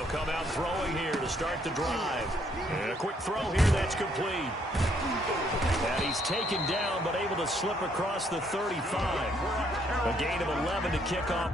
They'll come out throwing here to start the drive. And a quick throw here that's complete. And he's taken down but able to slip across the 35. A gain of 11 to kick off.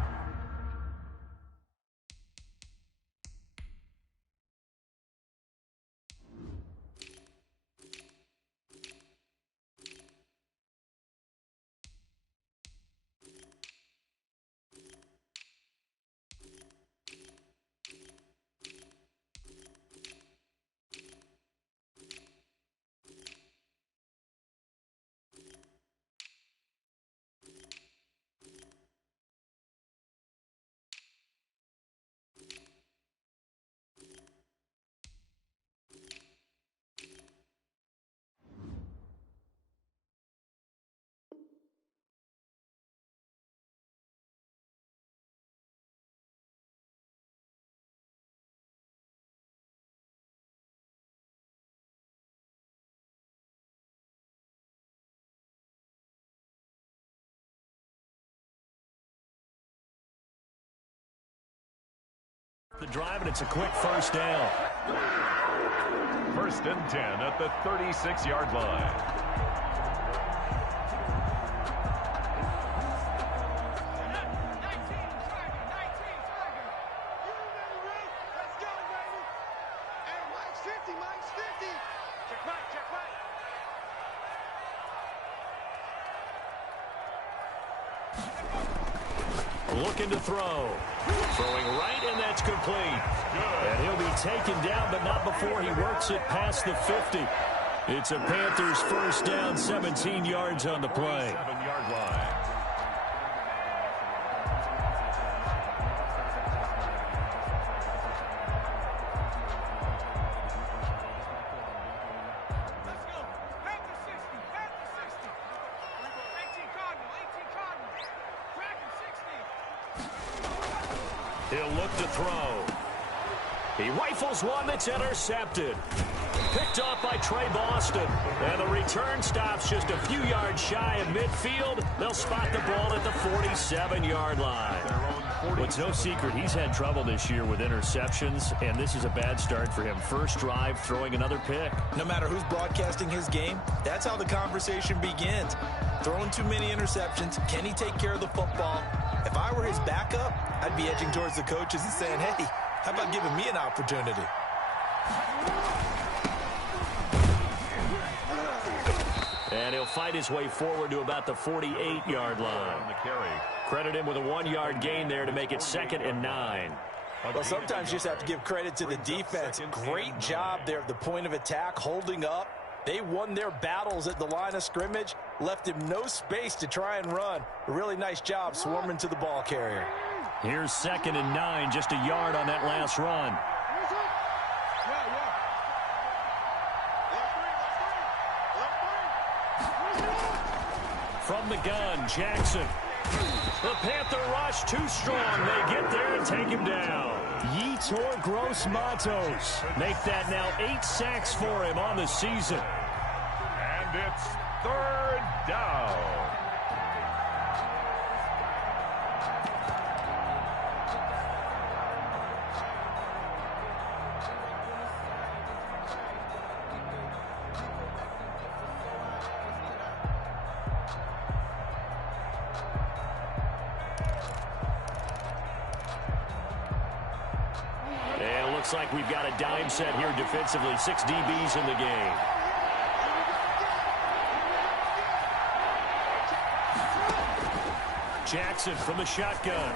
The drive, and it's a quick first down. 1st and 10 at the 36-yard line. Looking to throw. Throwing right, and that's complete. And he'll be taken down, but not before he works it past the 50. It's a Panthers first down, 17 yards on the play. 7-yard line. He'll look to throw. He rifles one that's intercepted. Picked off by Trey Boston. And the return stops just a few yards shy of midfield. They'll spot the ball at the 47-yard line. Well, it's no secret he's had trouble this year with interceptions, and this is a bad start for him. First drive, throwing another pick. No matter who's broadcasting his game, that's how the conversation begins. Throwing too many interceptions. Can he take care of the football? If I were his backup, I'd be edging towards the coaches and saying, hey, how about giving me an opportunity? And he'll fight his way forward to about the 48-yard line. Credit him with a 1-yard gain there to make it 2nd and 9. Well, sometimes you just have to give credit to the defense. Great job there at the point of attack, holding up. They won their battles at the line of scrimmage, left him no space to try and run. A really nice job swarming to the ball carrier. Here's 2nd and 9, just a yard on that last run. From the gun, Jackson. The Panther rush too strong. They get there and take him down. Yetur Gross-Matos make that now 8 sacks for him on the season. And it's 3rd down. Looks like we've got a dime set here defensively. 6 DBs in the game. Jackson from the shotgun.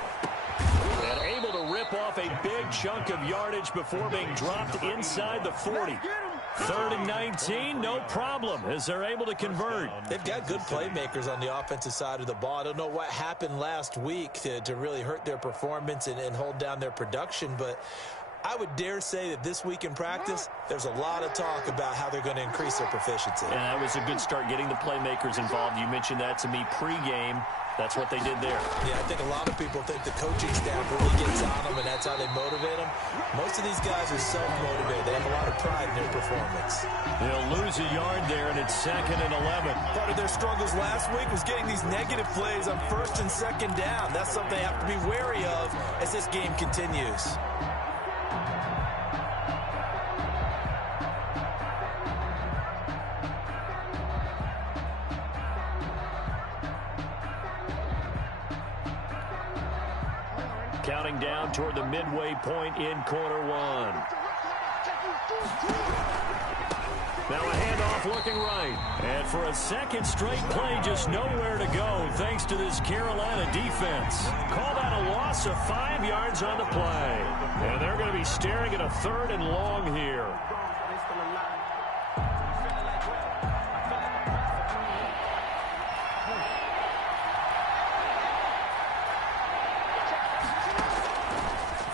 And able to rip off a big chunk of yardage before being dropped inside the 40. 3rd and 19, no problem, as they're able to convert. They've got good playmakers on the offensive side of the ball. I don't know what happened last week to really hurt their performance and hold down their production, but I would dare say that this week in practice, there's a lot of talk about how they're going to increase their proficiency. And that was a good start, getting the playmakers involved. You mentioned that to me pregame. That's what they did there. Yeah, I think a lot of people think the coaching staff really gets on them, and that's how they motivate them. Most of these guys are self-motivated. They have a lot of pride in their performance. They'll lose a yard there, and it's 2nd and 11. Part of their struggles last week was getting these negative plays on 1st and 2nd down. That's something they have to be wary of as this game continues. counting down toward the midway point in quarter one. Now a handoff looking right. And for a second straight play, just nowhere to go thanks to this Carolina defense. Call that a loss of 5 yards on the play. And they're going to be staring at a 3rd and long here.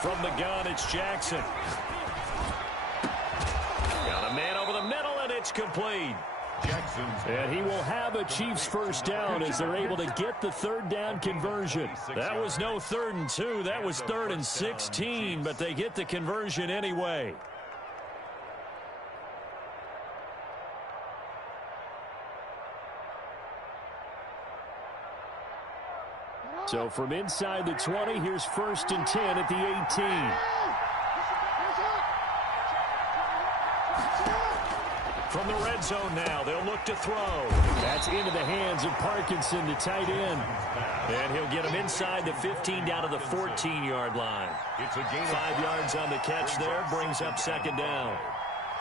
From the gun, it's Jackson. Got a man over the middle, and it's complete. And he will have a Chiefs first down as they're able to get the 3rd down conversion. That was no 3rd and 2. That was 3rd and 16, but they get the conversion anyway. So from inside the 20, here's 1st and 10 at the 18. From the red zone now, they'll look to throw. That's into the hands of Parkinson, the tight end. And he'll get him inside the 15 down to the 14-yard line. It's a gain of 5 yards on the catch there, brings up 2nd down.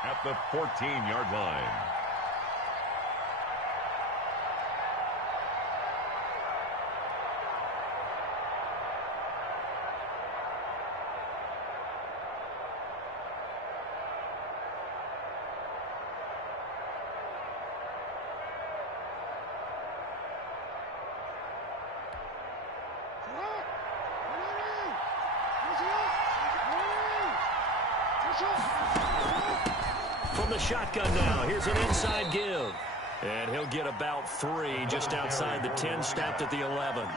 At the 14-yard line. From the shotgun now, here's an inside give. And he'll get about 3 just outside the 10, stopped at the 11.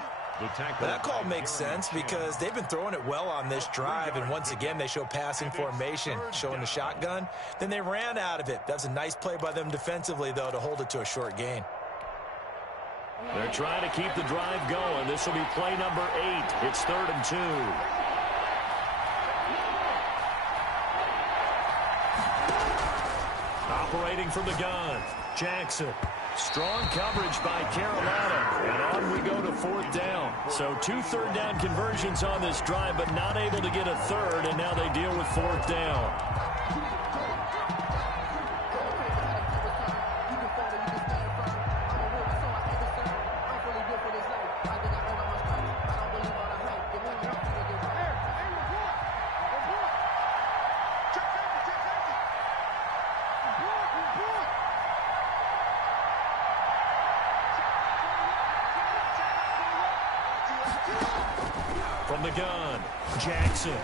That call makes sense because they've been throwing it well on this drive, and once again they show passing formation, showing the shotgun. Then they ran out of it. That's a nice play by them defensively, though, to hold it to a short gain. They're trying to keep the drive going. This will be play number 8. It's 3rd and 2. Operating from the gun, Jackson. Strong coverage by Carolina, and on we go to 4th down. So 2 3rd down conversions on this drive, but not able to get a 3rd, and now they deal with 4th down. From the gun, Jackson.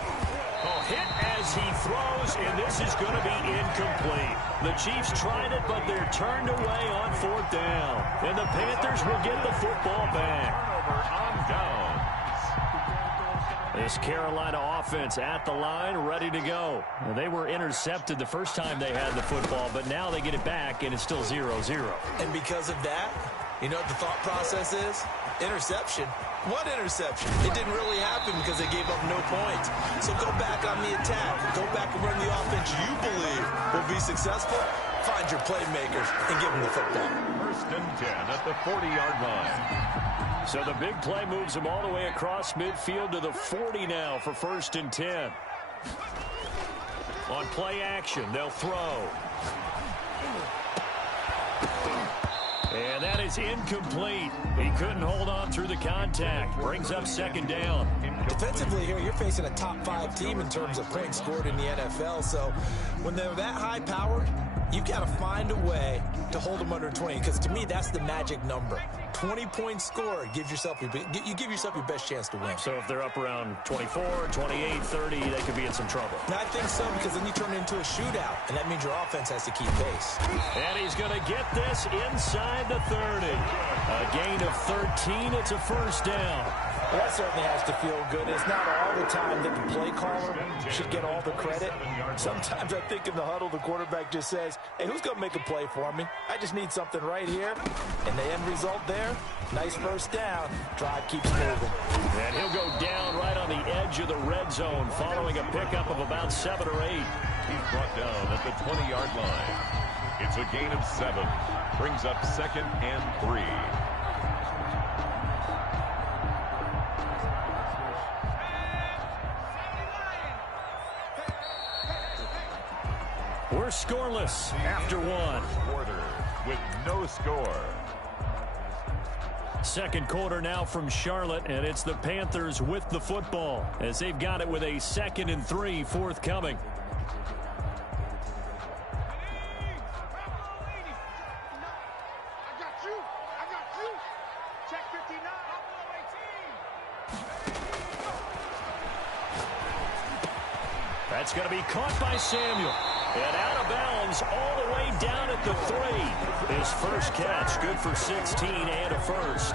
Oh, hit as he throws, and this is going to be incomplete. The Chiefs tried it, but they're turned away on 4th down. And the Panthers will get the football back. Turnover on downs. This Carolina offense at the line, ready to go. Well, they were intercepted the first time they had the football, but now they get it back, and it's still 0-0. And because of that, you know what the thought process is? Interception. What interception? It didn't really happen because they gave up no points. So go back on the attack. Go back and run the offense you believe will be successful. Find your playmakers and give them the football. 1st and 10 at the 40-yard line. So the big play moves them all the way across midfield to the 40 now for 1st and 10. On play action, they'll throw. And that is incomplete. He couldn't hold on through the contact. Brings up 2nd down. Defensively here, you're facing a top-5 team in terms of points scored in the NFL. So when they're that high-powered, you've got to find a way to hold them under 20. Because to me, that's the magic number. 20 points scored gives yourself you give yourself your best chance to win. So if they're up around 24, 28, 30, they could be in some trouble. And I think so, because then you turn it into a shootout, and that means your offense has to keep pace. And he's going to get this inside the 30. A gain of 13. It's a 1st down. Well, that certainly has to feel good. It's not all the time that the play caller should get all the credit. Sometimes I think in the huddle, the quarterback just says, hey, who's going to make a play for me? I just need something right here. And the end result there, nice 1st down. Drive keeps moving. And he'll go down right on the edge of the red zone following a pickup of about 7 or 8. He's brought down at the 20-yard line. It's a gain of 7. Brings up 2nd and 3. We're scoreless after one. Quarter with no score. Second quarter now from Charlotte, and it's the Panthers with the football as they've got it with a 2nd and 3 forthcoming. That's going to be caught by Samuel. And out of bounds all the way down at the 3. His first catch, good for 16 and a first.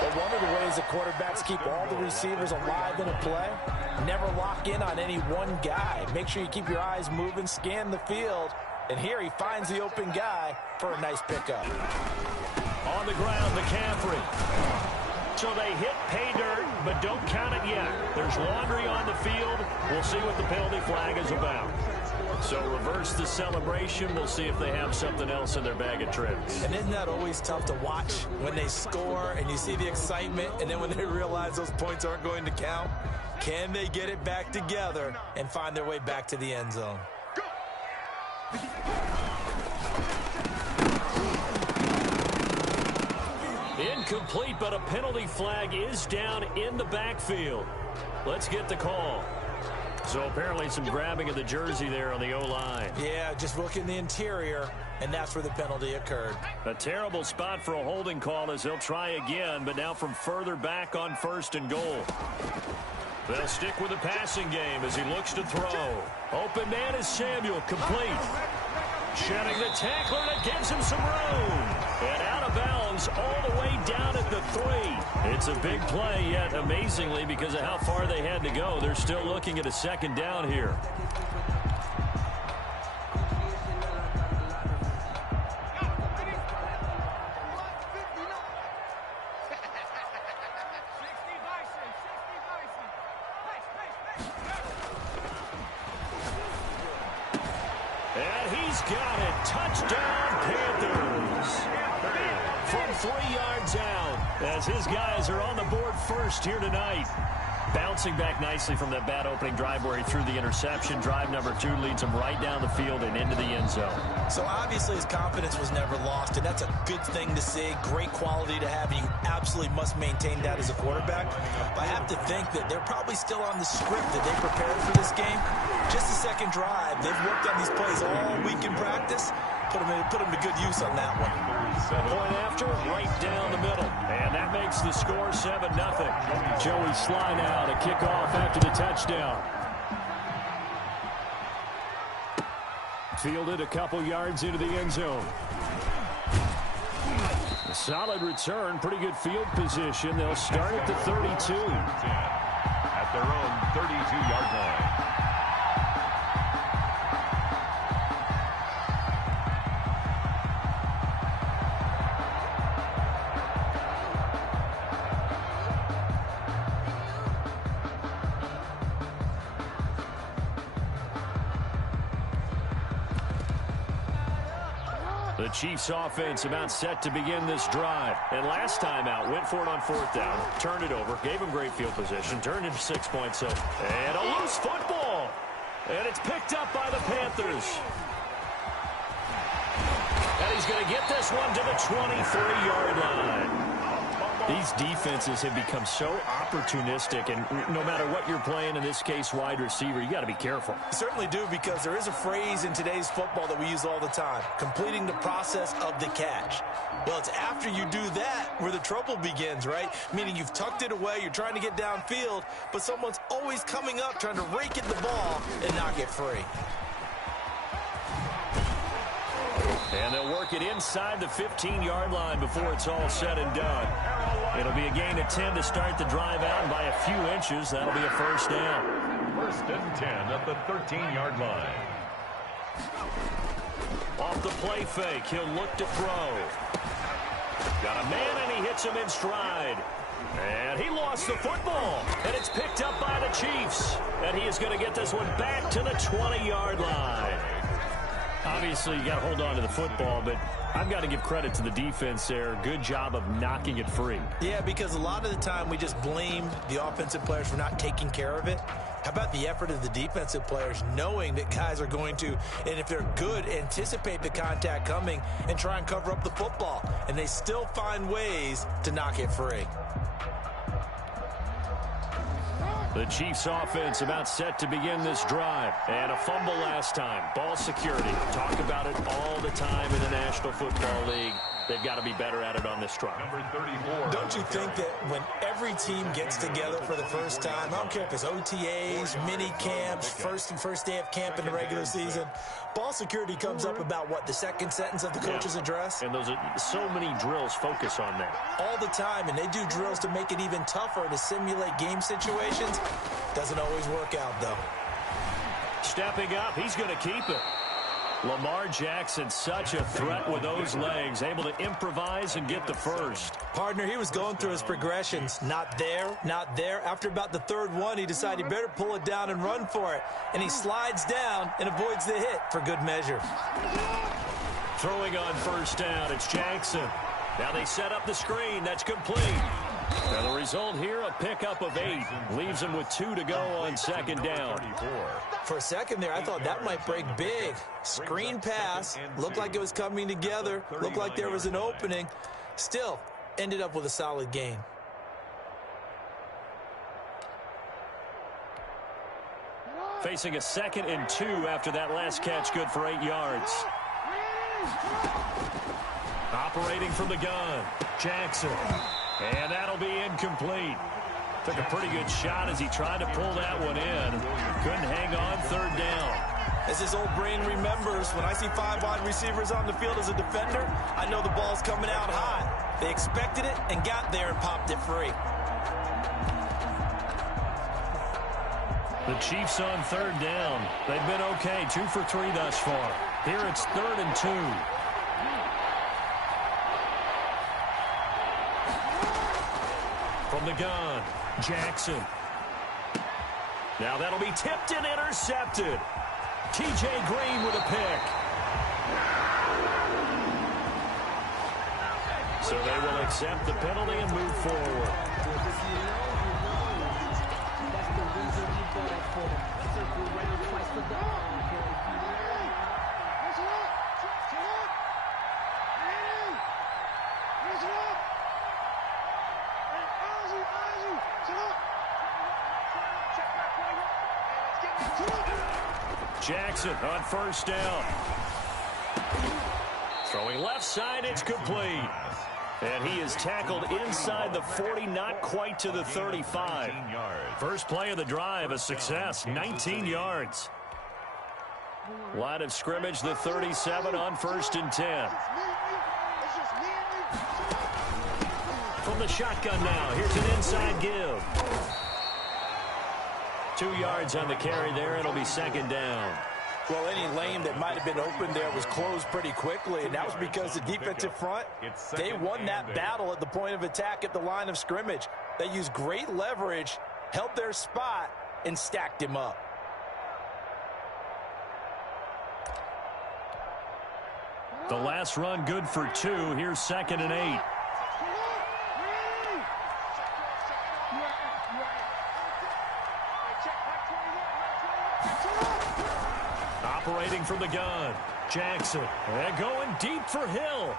But one of the ways that quarterbacks keep all the receivers alive in a play, never lock in on any one guy. Make sure you keep your eyes moving, scan the field. And here he finds the open guy for a nice pickup. On the ground, McCaffrey. So they hit pay dirt, but don't count it yet. There's laundry on the field. We'll see what the penalty flag is about. So reverse the celebration. We'll see if they have something else in their bag of tricks. And isn't that always tough to watch when they score and you see the excitement, and then when they realize those points aren't going to count? Can they get it back together and find their way back to the end zone? Incomplete, but a penalty flag is down in the backfield. Let's get the call. So apparently some grabbing of the jersey there on the O-line. Yeah, just look in the interior, and that's where the penalty occurred. A terrible spot for a holding call as they'll try again, but now from further back on 1st and goal. They'll stick with the passing game as he looks to throw. Open man is Samuel, complete. Shedding the tackler that gives him some room. And out of bounds all the way down at the 3. It's a big play, yet amazingly, because of how far they had to go, they're still looking at a 2nd down here. And he's got it. Touchdown, Panthers. From 3 yards out, as his guys are on the board first here tonight. Bouncing back nicely from that bad opening drive where he threw the interception. Drive number 2 leads him right down the field and into the end zone. So obviously his confidence was never lost, and that's a good thing to see. Great quality to have, and you absolutely must maintain that as a quarterback. But I have to think that they're probably still on the script that they prepared for this game. Just the second drive. They've worked on these plays all week in practice. Put them to good use on that one. Point after, right down the middle. And that makes the score 7-0. Joey Sly now to kick off after the touchdown. Fielded a couple yards into the end zone. A solid return, pretty good field position. They'll start at the 32. At their own 32-yard line. The Chiefs offense about set to begin this drive. And last time out, went for it on 4th down, turned it over, gave him great field position, turned into 6 points. So, and a loose football. And it's picked up by the Panthers. And he's going to get this one to the 23-yard line. These defenses have become so opportunistic, and no matter what you're playing, in this case, wide receiver, you got to be careful. You certainly do, because there is a phrase in today's football that we use all the time, completing the process of the catch. Well, it's after you do that where the trouble begins, right? Meaning you've tucked it away, you're trying to get downfield, but someone's always coming up trying to rake at the ball and knock it free. And they'll work it inside the 15-yard line before it's all said and done. It'll be a gain of 10 to start the drive out, and by a few inches, that'll be a 1st down. 1st and 10 at the 13-yard line. Off the play fake, he'll look to throw. Got a man, and he hits him in stride. And he lost the football, and it's picked up by the Chiefs. And he is going to get this one back to the 20-yard line. Obviously, you got to hold on to the football, but I've got to give credit to the defense there. Good job of knocking it free. Yeah, because a lot of the time we just blame the offensive players for not taking care of it. How about the effort of the defensive players knowing that guys are going to, and if they're good, anticipate the contact coming and try and cover up the football. And they still find ways to knock it free. The Chiefs offense about set to begin this drive. And a fumble last time. Ball security. Talk about it all the time in the National Football League. They've got to be better at it on this drive. Number 34. Don't you think that when every team gets together for the first time, I don't care if it's OTAs, mini camps, first day of camp in the regular season, ball security comes up about what, the second sentence of the coach's address? And those are so many drills focus on that. All the time, and they do drills to make it even tougher to simulate game situations. Doesn't always work out, though. Stepping up, he's going to keep it. Lamar Jackson, such a threat with those legs, able to improvise and get the first. Partner, he was going through his progressions. Not there, not there. After about the third one, he decided he better pull it down and run for it. And he slides down and avoids the hit for good measure. Throwing on first down, it's Jackson. Now they set up the screen. That's complete. Now the result here, a pickup of 8. Leaves him with 2 to go on second down. For a second there, I thought that might break big. Screen pass. Looked like it was coming together. Looked like there was an opening. Still, ended up with a solid gain. Facing a 2nd and 2 after that last catch, good for 8 yards. Operating from the gun, Jackson. And that'll be incomplete. Took a pretty good shot as he tried to pull that one in. Couldn't hang on, third down. As his old brain remembers, when I see 5 wide receivers on the field as a defender, I know the ball's coming out high. They expected it and got there and popped it free. The Chiefs on third down. They've been okay, 2 for 3 thus far. Here it's 3rd and 2. From the gun, Jackson. Now that'll be tipped and intercepted. T.J. Green with a pick. So they will accept the penalty and move forward. Jackson on first down. Throwing left side, it's complete. And he is tackled inside the 40, not quite to the 35. First play of the drive, a success, 19 yards. Line of scrimmage, the 37 on 1st and 10. From the shotgun now, here's an inside give. 2 yards on the carry there. It'll be 2nd down. Well, any lane that might have been open there was closed pretty quickly, and that was because the defensive front, they won that battle at the point of attack at the line of scrimmage. They used great leverage, held their spot, and stacked him up. The last run good for 2. Here's 2nd and 8. Operating from the gun, Jackson. And going deep for Hill.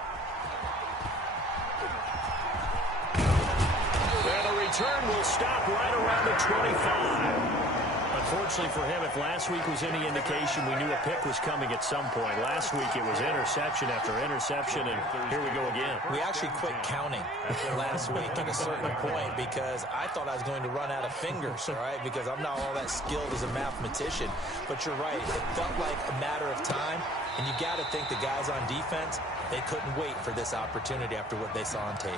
And the return will stop right around the 25. Unfortunately for him, if last week was any indication, we knew a pick was coming at some point. Last week it was interception after interception, and here we go again. We actually quit counting last week at a certain point because I thought I was going to run out of fingers, all right, because I'm not all that skilled as a mathematician. But you're right. It felt like a matter of time, and you got to think the guys on defense, they couldn't wait for this opportunity after what they saw on tape.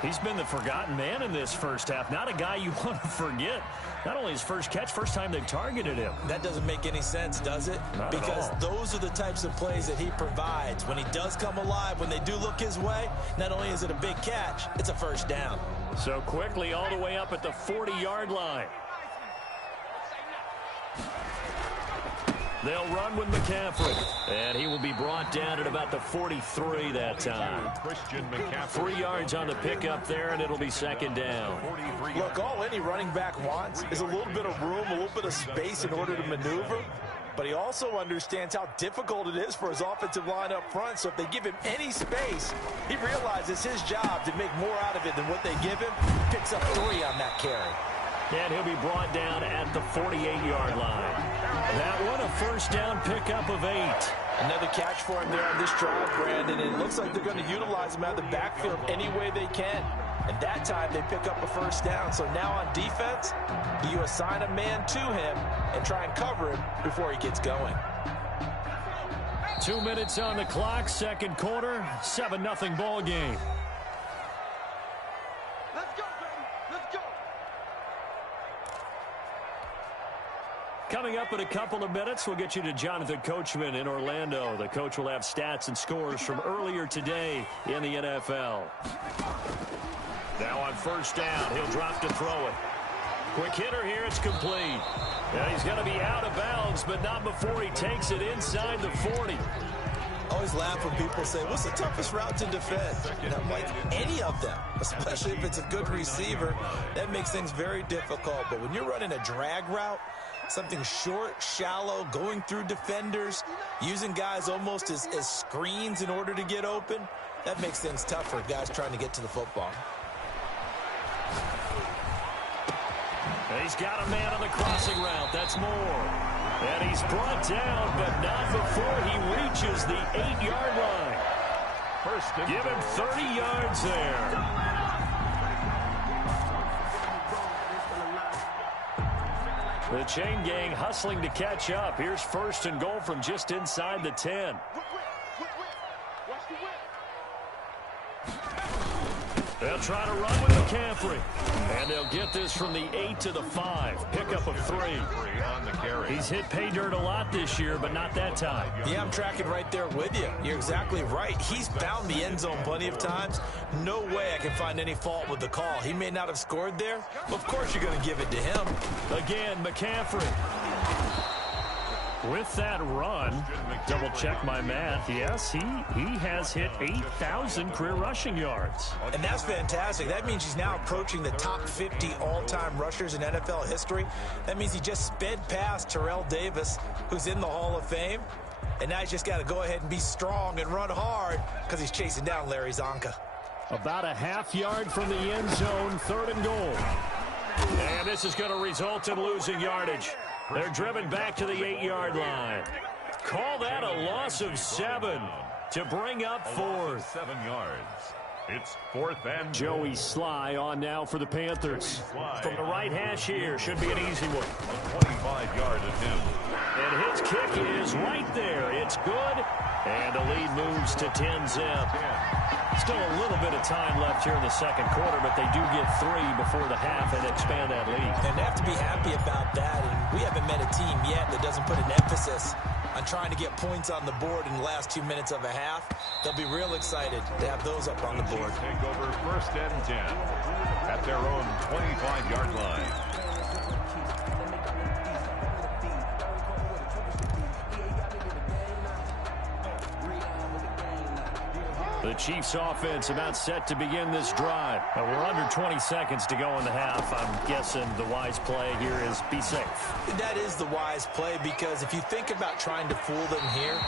He's been the forgotten man in this first half. Not a guy you want to forget. Not only his first catch, first time they've targeted him. That doesn't make any sense, does it? Not because at all. Those are the types of plays that he provides. When he does come alive, when they do look his way, not only is it a big catch, it's a first down. So quickly all the way up at the 40-yard line. They'll run with McCaffrey. And he will be brought down at about the 43 that time. 3 yards on the pickup there, and it'll be second down. Look, all any running back wants is a little bit of room, a little bit of space in order to maneuver. But he also understands how difficult it is for his offensive line up front. So if they give him any space, he realizes his job to make more out of it than what they give him. Picks up 3 on that carry. And he'll be brought down at the 48-yard line. That one, a first down pickup of 8. Another catch for him there on this drive, Brandon. And it looks like they're going to utilize him out of the backfield any way they can. And that time they pick up a first down. So now on defense, you assign a man to him and try and cover him before he gets going. 2 minutes on the clock, second quarter, 7-0 ball game. Let's go, baby. Let's go. Coming up in a couple of minutes, we'll get you to Jonathan Coachman in Orlando. The coach will have stats and scores from earlier today in the NFL. Now on first down, he'll drop to throw it. Quick hitter here, it's complete. And he's going to be out of bounds, but not before he takes it inside the 40. Always laugh when people say, what's the toughest route to defend? And I'm like, any of them, especially if it's a good receiver. That makes things very difficult. But when you're running a drag route, something short, shallow, going through defenders, using guys almost as screens in order to get open, that makes things tough for guys trying to get to the football. He's got a man on the crossing route. That's Moore. And he's brought down, but not before he reaches the 8-yard line. First, give him 30 yards there. The chain gang hustling to catch up. Here's first and goal from just inside the 10. They'll try to run with McCaffrey. And they'll get this from the 8 to the 5. Pickup of 3. on the carry. He's hit pay dirt a lot this year, but not that time. Yeah, I'm tracking right there with you. You're exactly right. He's found the end zone plenty of times. No way I can find any fault with the call. He may not have scored there, but of course you're going to give it to him. Again, McCaffrey. With that run, double check my math. Yes, he has hit 8,000 career rushing yards. And that's fantastic. That means he's now approaching the top 50 all-time rushers in NFL history. That means he just sped past Terrell Davis, who's in the Hall of Fame. And now he's just got to go ahead and be strong and run hard because he's chasing down Larry Zonka. About a half yard from the end zone, 3rd and goal. And this is going to result in losing yardage. They're driven back to the 8-yard line. Call that a loss of 7 to bring up 4th. 7 yards. It's 4th and Joey Sly on now for the Panthers. From the right hash here, should be an easy one. a 25-yard attempt. And his kick is right there. It's good. And the lead moves to 10-zip. Still a little bit of time left here in the second quarter, but they do get 3 before the half and expand that lead. And they have to be happy about that. And we haven't met a team yet that doesn't put an emphasis on trying to get points on the board in the last 2 minutes of a half. They'll be real excited to have those up on the board. Take over 1st and 10 at their own 25-yard line. The Chiefs offense about set to begin this drive. We're under 20 seconds to go in the half. I'm guessing the wise play here is be safe. That is the wise play, because if you think about trying to fool them here,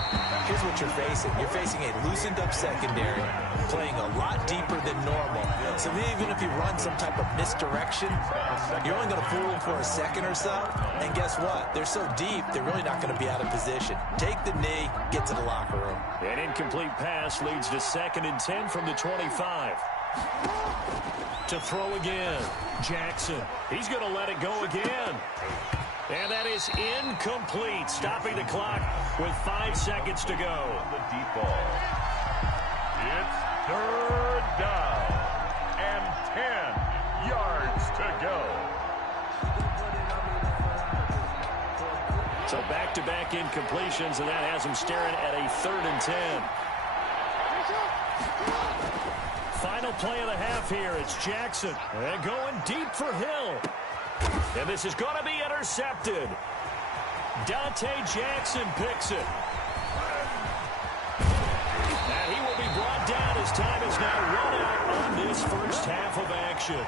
here's what you're facing. You're facing a loosened up secondary, playing a lot deeper than normal. So even if you run some type of misdirection, you're only going to fool them for a second or so. And guess what? They're so deep, they're really not going to be out of position. Take the knee, get to the locker room. An incomplete pass leads to 2nd and 10 from the 25. To throw again. Jackson. He's going to let it go again. And that is incomplete. Stopping the clock with 5 seconds to go. The deep ball. It's 3rd down and 10 yards to go. So back-to-back incompletions, and that has him staring at a 3rd and 10. Final play of the half here. It's Jackson. And going deep for Hill. And this is going to be intercepted. Dante Jackson picks it. And he will be brought down as time is now run out on this first half of action.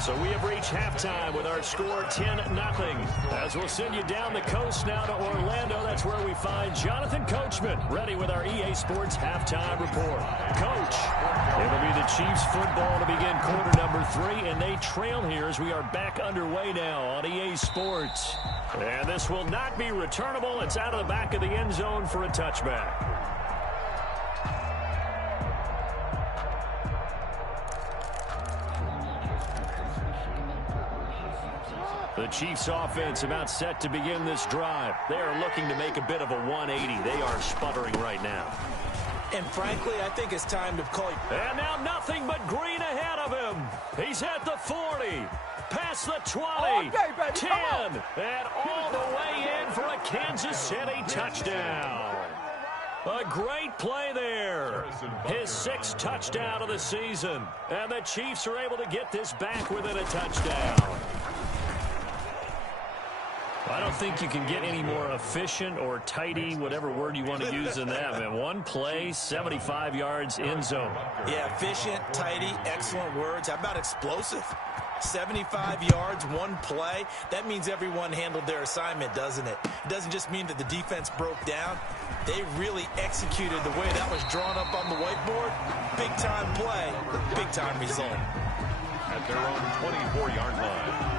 So we have reached halftime with our score 10-0. As we'll send you down the coast now to Orlando, that's where we find Jonathan Coachman ready with our EA Sports halftime report. Coach, it'll be the Chiefs football to begin quarter number 3, and they trail here as we are back underway now on EA Sports. And this will not be returnable. It's out of the back of the end zone for a touchback. The Chiefs offense about set to begin this drive. They are looking to make a bit of a 180. They are sputtering right now. And frankly, I think it's time to call it. And now nothing but green ahead of him. He's at the 40, past the 20, 10, and all the way in for a Kansas City touchdown. A great play there. His 6th touchdown of the season. And the Chiefs are able to get this back within a touchdown. I don't think you can get any more efficient or tidy, whatever word you want to use in that. Man, one play, 75 yards, end zone. Yeah, efficient, tidy, excellent words. How about explosive? 75 yards, one play. That means everyone handled their assignment, doesn't it? It doesn't just mean that the defense broke down. They really executed the way that was drawn up on the whiteboard. Big-time play, big-time result. At their own 24-yard line.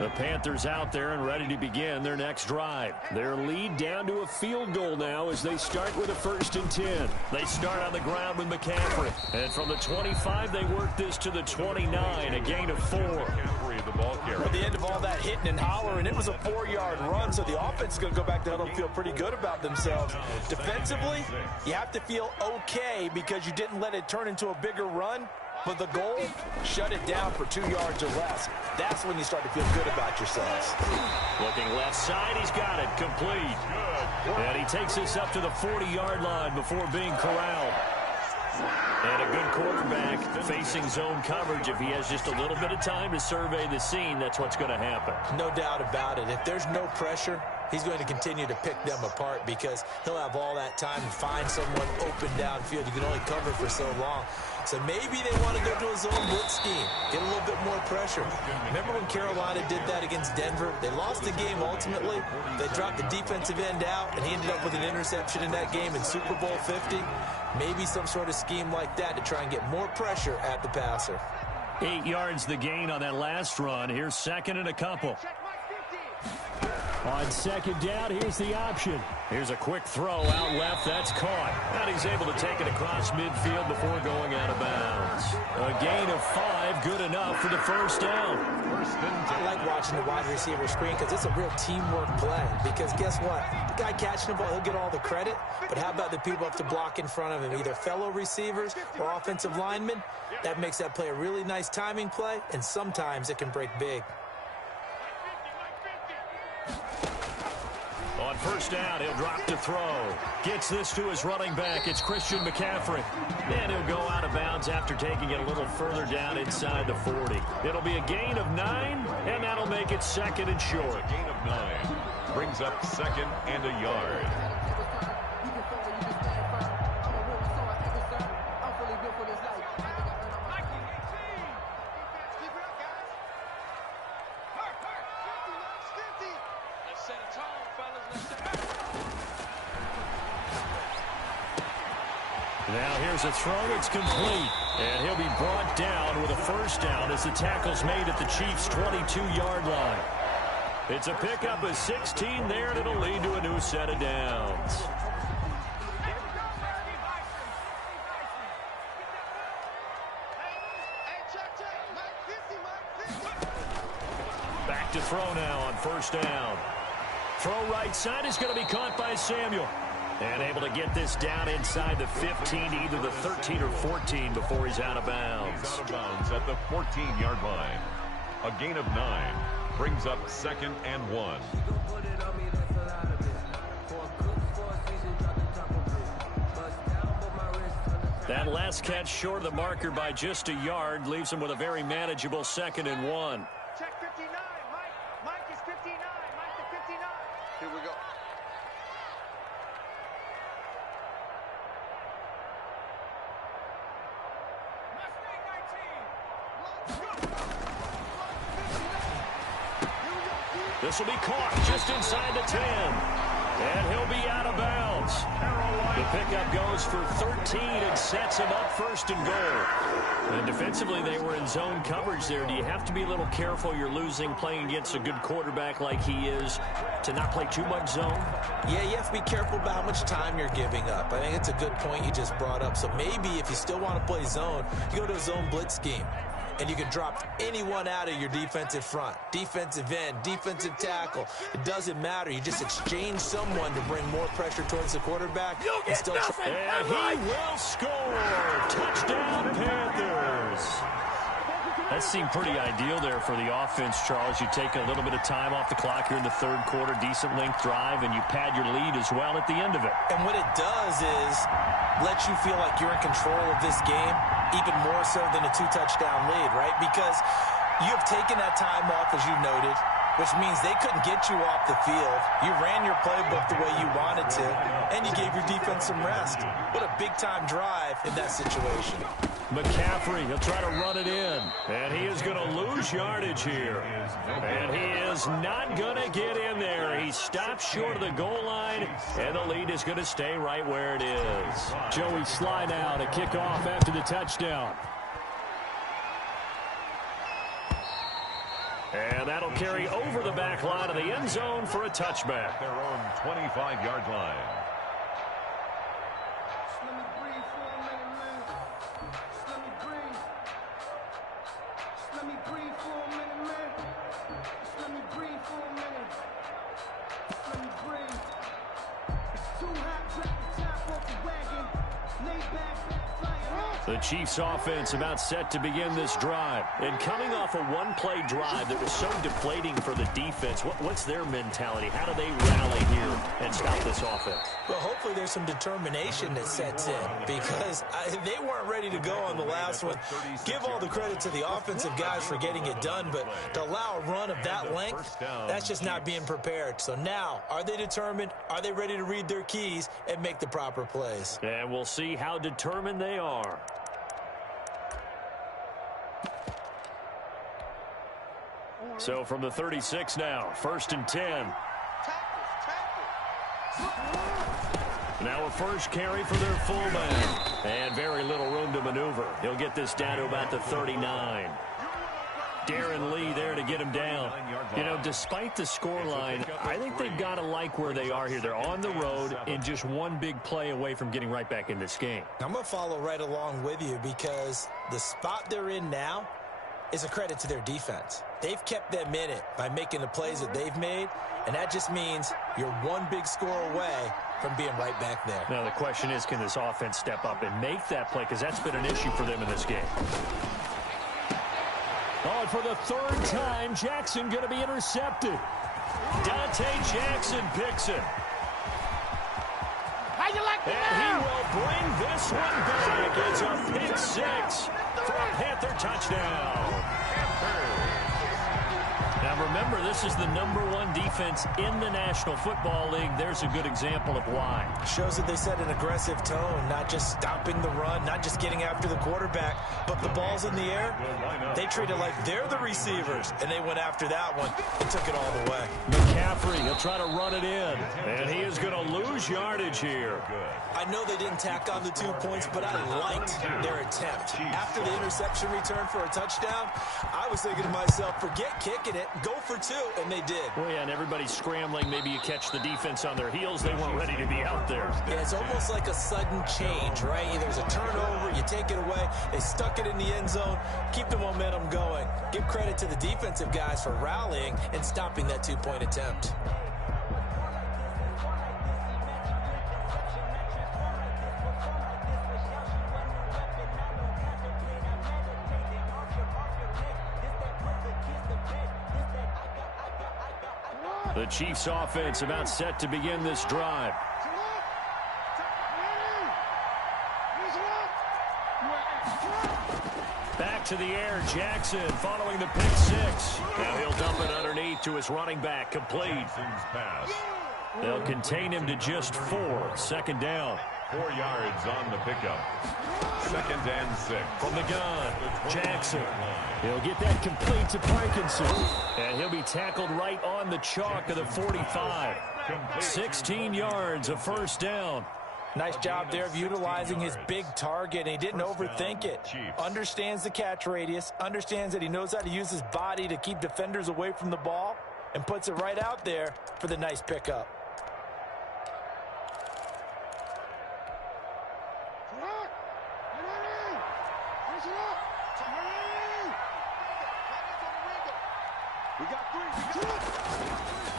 The Panthers out there and ready to begin their next drive. Their lead down to a field goal now as they start with a 1st and 10. They start on the ground with McCaffrey. And from the 25, they work this to the 29, a gain of 4. McCaffrey, the ball carrier. At the end of all that hitting and hollering, it was a 4-yard run, so the offense is going to go back to huddle and feel pretty good about themselves. Defensively, you have to feel okay because you didn't let it turn into a bigger run. But the goal, shut it down for 2 yards or less. That's when you start to feel good about yourselves. Looking left side, he's got it, complete. And he takes this up to the 40-yard line before being corralled. And a good quarterback facing zone coverage. If he has just a little bit of time to survey the scene, that's what's going to happen. No doubt about it. If there's no pressure, he's going to continue to pick them apart because he'll have all that time to find someone open downfield. You can only cover for so long. So maybe they want to go to a zone blitz scheme, get a little bit more pressure. Remember when Carolina did that against Denver? They lost the game ultimately. They dropped the defensive end out, and he ended up with an interception in that game in Super Bowl 50. Maybe some sort of scheme like that to try and get more pressure at the passer. 8 yards the gain on that last run. Here's 2nd and a couple. On 2nd down, here's the option. Here's a quick throw out left. That's caught. And he's able to take it across midfield before going out of bounds. A gain of 5, good enough for the 1st down. I like watching the wide receiver screen because it's a real teamwork play. Because guess what? The guy catching the ball, he'll get all the credit. But how about the people up to block in front of him, either fellow receivers or offensive linemen? That makes that play a really nice timing play, and sometimes it can break big. On 1st down, he'll drop to throw. Gets this to his running back. It's Christian McCaffrey. And he'll go out of bounds after taking it a little further down inside the 40. It'll be a gain of 9, and that'll make it 2nd and short. A gain of 9 brings up 2nd and a yard. Now here's a throw. It's complete. And he'll be brought down with a 1st down as the tackle's made at the Chiefs' 22-yard line. It's a pickup of 16 there, and it'll lead to a new set of downs. Back to throw now on 1st down. Throw right side is going to be caught by Samuel. And able to get this down inside the 15 to either the 13 or 14 before he's out of bounds. He's out of bounds at the 14-yard line. A gain of 9 brings up 2nd and 1. That last catch short of the marker by just a yard leaves him with a very manageable 2nd and 1. Check 59. Mike is 59. Mike to 59. Here we go. This will be caught just inside the 10. And he'll be out of bounds. The pickup goes for 13 and sets him up 1st and goal. And defensively, they were in zone coverage there. Do you have to be a little careful you're losing playing against a good quarterback like he is to not play too much zone? Yeah, you have to be careful about how much time you're giving up. I think it's a good point you just brought up. So maybe if you still want to play zone, you go to a zone blitz scheme. And you can drop anyone out of your defensive front, defensive end, defensive tackle. It doesn't matter. You just exchange someone to bring more pressure towards the quarterback. And still and he will score. Touchdown, Panthers. That seemed pretty ideal there for the offense, Charles. You take a little bit of time off the clock here in the 3rd quarter, decent length drive, and you pad your lead as well at the end of it. And what it does is let you feel like you're in control of this game, even more so than a 2-touchdown lead, right? Because you have taken that time off, as you noted, which means they couldn't get you off the field. You ran your playbook the way you wanted to, and you gave your defense some rest. What a big-time drive in that situation. McCaffrey, he'll try to run it in. And he is going to lose yardage here. And he is not going to get in there. He stops short of the goal line, and the lead is going to stay right where it is. Joey Sly now to kick off after the touchdown. And that'll carry over the back line of the end zone for a touchback. Their own 25-yard line. The Chiefs offense about set to begin this drive. And coming off a one-play drive that was so deflating for the defense, what's their mentality? How do they rally here and stop this offense? Well, hopefully there's some determination that sets in because they weren't ready to go on the last one. Give all the credit to the offensive guys for getting it done, but to allow a run of that length, that's just not being prepared. So now, are they determined? Are they ready to read their keys and make the proper plays? And we'll see how determined they are. So from the 36 now, 1st and 10. Now a first carry for their fullback. And very little room to maneuver. He'll get this down to about the 39. Darren Lee there to get him down. You know, despite the scoreline, I think they've got to like where they are here. They're on the road and just one big play away from getting right back in this game. I'm going to follow right along with you because the spot they're in now is a credit to their defense. They've kept them in it by making the plays that they've made, and that just means you're one big score away from being right back there. Now the question is, can this offense step up and make that play? Because that's been an issue for them in this game. Oh, and for the 3rd time, Jackson going to be intercepted. Dante Jackson picks it. How you like that? And he will bring this one back. It's a pick 6 for a Panther touchdown. Now remember, this is the #1 defense in the National Football League. There's a good example of why. Shows that they set an aggressive tone, not just stopping the run, not just getting after the quarterback, but the ball's in the air. They treat it like they're the receivers, and they went after that one and took it all the way. McCaffrey, he'll try to run it in, and he is going to lose yardage here. I know they didn't tack on the 2 points, but I liked their attempt. After the interception return for a touchdown, I was thinking to myself, forget kicking it, go for 2, and they did. Well, yeah, and everybody's scrambling. Maybe you catch the defense on their heels. They weren't ready to be out there. Yeah, it's almost like a sudden change, right? There's a turnover, you take it away, they stuck it in the end zone, keep the momentum going. Give credit to the defensive guys for rallying and stopping that 2-point attempt. The Chiefs offense about set to begin this drive. back to the air. Jackson following the pick six. Now he'll dump it underneath to his running back. Complete. Jackson's pass. They'll contain him to just 4. Second down. 4 yards on the pickup. 2nd and 6. From the gun, Jackson. He'll get that complete to Parkinson. And he'll be tackled right on the chalk of the 45. 16 yards, a first down. Nice job there of utilizing his big target, and he didn't overthink it. Understands the catch radius, understands that he knows how to use his body to keep defenders away from the ball, and puts it right out there for the nice pickup.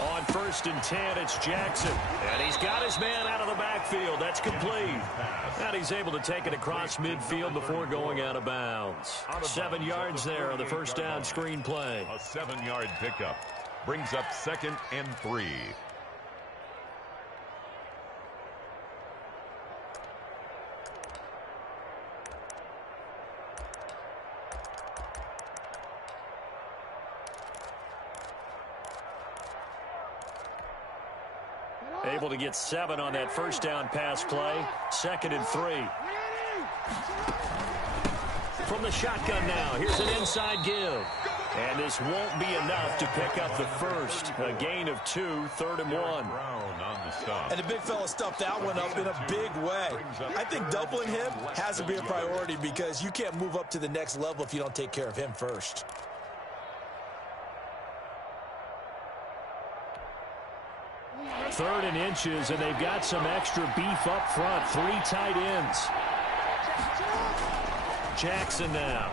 On 1st and 10, it's Jackson. And he's got his man out of the backfield. That's complete. And he's able to take it across midfield before going out of bounds. 7 yards there on the first down screen play. A 7-yard pickup. Brings up 2nd and 3. Able to get 7 on that first down pass play. 2nd and 3. From the shotgun now, here's an inside give. And this won't be enough to pick up the first. A gain of 2, 3rd and 1. Brown on the stop. And the big fella stuffed that one up in a big way. I think doubling him has to be a priority because you can't move up to the next level if you don't take care of him first. Third and inches, and they've got some extra beef up front. 3 tight ends. Jackson now.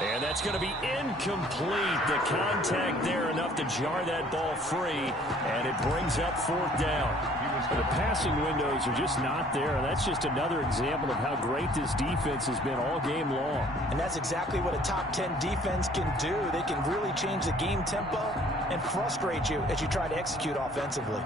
And that's going to be incomplete. The contact there enough to jar that ball free, and it brings up 4th down. The passing windows are just not there, and that's just another example of how great this defense has been all game long. And that's exactly what a top 10 defense can do. They can really change the game tempo and frustrate you as you try to execute offensively.